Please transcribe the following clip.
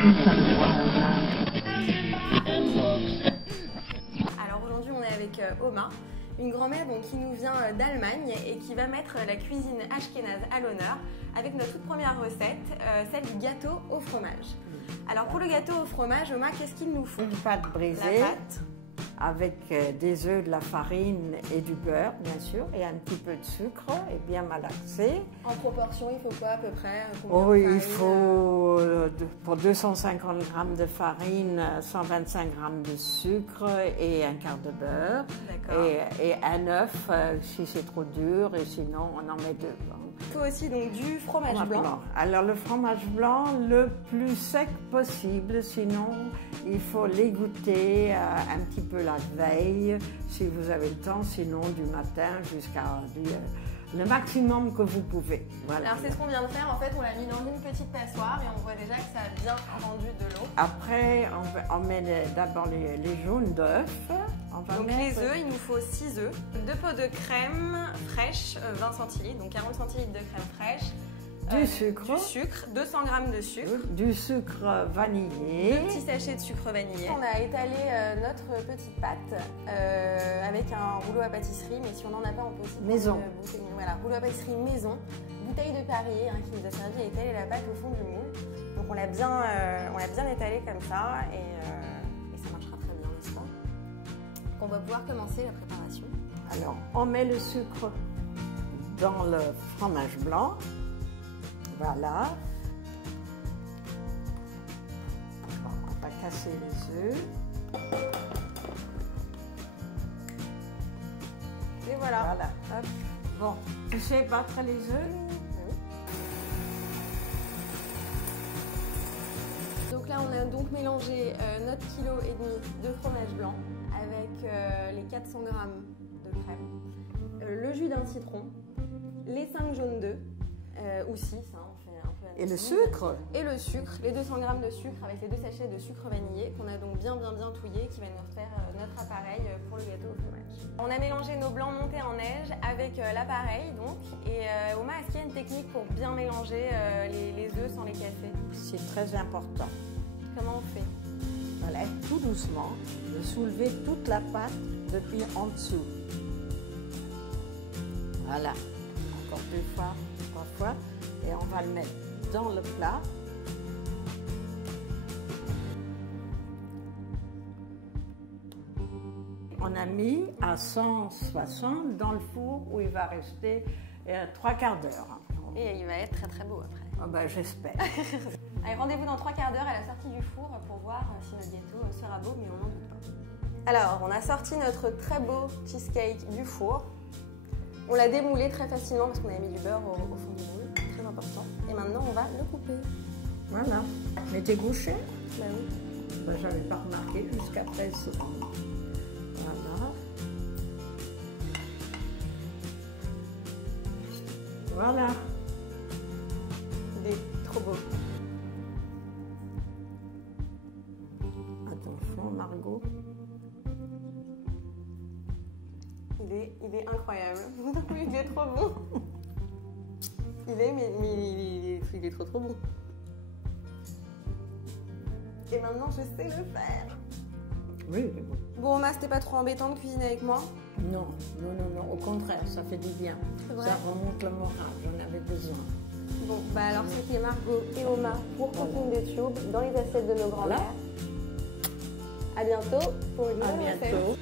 Alors aujourd'hui on est avec Oma, une grand-mère qui nous vient d'Allemagne et qui va mettre la cuisine ashkénaze à l'honneur avec notre toute première recette, celle du gâteau au fromage. Alors pour le gâteau au fromage, Oma, qu'est-ce qu'il nous faut? Une pâte brisée. La pâte. Avec des œufs, de la farine et du beurre, bien sûr, et un petit peu de sucre, et bien malaxé. En proportion, il faut quoi à peu près? Oh, il faut, pour 250 g de farine, 125 g de sucre et un quart de beurre. Et un œuf, si c'est trop dur, et sinon on en met deux. Il faut aussi donc du fromage blanc. Alors le fromage blanc le plus sec possible, sinon il faut l'égoutter un petit peu la veille, si vous avez le temps, sinon du matin jusqu'à le maximum que vous pouvez. Voilà. Alors c'est ce qu'on vient de faire, en fait on l'a mis dans une petite passoire et on voit déjà que ça a bien rendu de l'eau. Après on met d'abord les jaunes d'œufs. Donc les œufs, il nous faut 6 œufs, 2 pots de crème fraîche, 20 centilitres, donc 40 centilitres de crème fraîche. Du sucre, 200 g de sucre. Du sucre vanillé. 2 petits sachets de sucre vanillé. On a étalé notre petite pâte avec un rouleau à pâtisserie, mais si on n'en a pas, on peut aussi maison. Voilà, rouleau à pâtisserie maison, bouteille de Perrier qui nous a servi à étaler la pâte au fond du moule. Donc on l'a bien étalé comme ça et ça marchera très bien, n'est-ce pas? Donc on va pouvoir commencer la préparation. Alors on met le sucre dans le fromage blanc. Voilà. On va casser les œufs. Et voilà. Hop. Bon, tu sais battre les œufs? Oui. Donc là, on a donc mélangé notre kilo et demi de fromage blanc avec les 400 g de crème, le jus d'un citron, les 5 jaunes d'œufs. Ou 6, on fait un peu. Et le sucre? Et le sucre, les 200 g de sucre avec les 2 sachets de sucre vanillé qu'on a donc bien touillé, qui va nous faire notre appareil pour le gâteau au fromage. On a mélangé nos blancs montés en neige avec l'appareil donc. Et Oma, est-ce qu'il y a une technique pour bien mélanger les œufs sans les casser? C'est très important. Comment on fait? Voilà, tout doucement, de soulever toute la pâte depuis en dessous. Voilà, encore 2 fois. 3 fois, et on va le mettre dans le plat. On a mis à 160 dans le four où il va rester 3 quarts d'heure. Et il va être très très beau après. Oh ben, j'espère. Allez, rendez-vous dans 3 quarts d'heure à la sortie du four pour voir si notre gâteau sera beau, mais on n'en doute pas. Alors, on a sorti notre très beau cheesecake du four. On l'a démoulé très facilement parce qu'on avait mis du beurre au fond du moule, très important. Et maintenant, on va le couper. Voilà. Mais t'es gaucher? Bah oui. Ben, j'avais pas remarqué jusqu'à 13 secondes. Voilà. Voilà. Il est trop beau. Attention, Margot. Il est incroyable. Il est trop bon. Il est trop bon. Et maintenant, je sais le faire. Oui, mais bon. Bon, Oma, c'était pas trop embêtant de cuisiner avec moi? Non, au contraire, ça fait du bien. Ça remonte le moral, j'en avais besoin. Bon, bah alors c'était Margot et Oma pour Cooking the Tube dans les assiettes de nos grands-mères. À bientôt pour une nouvelle recette. À bientôt.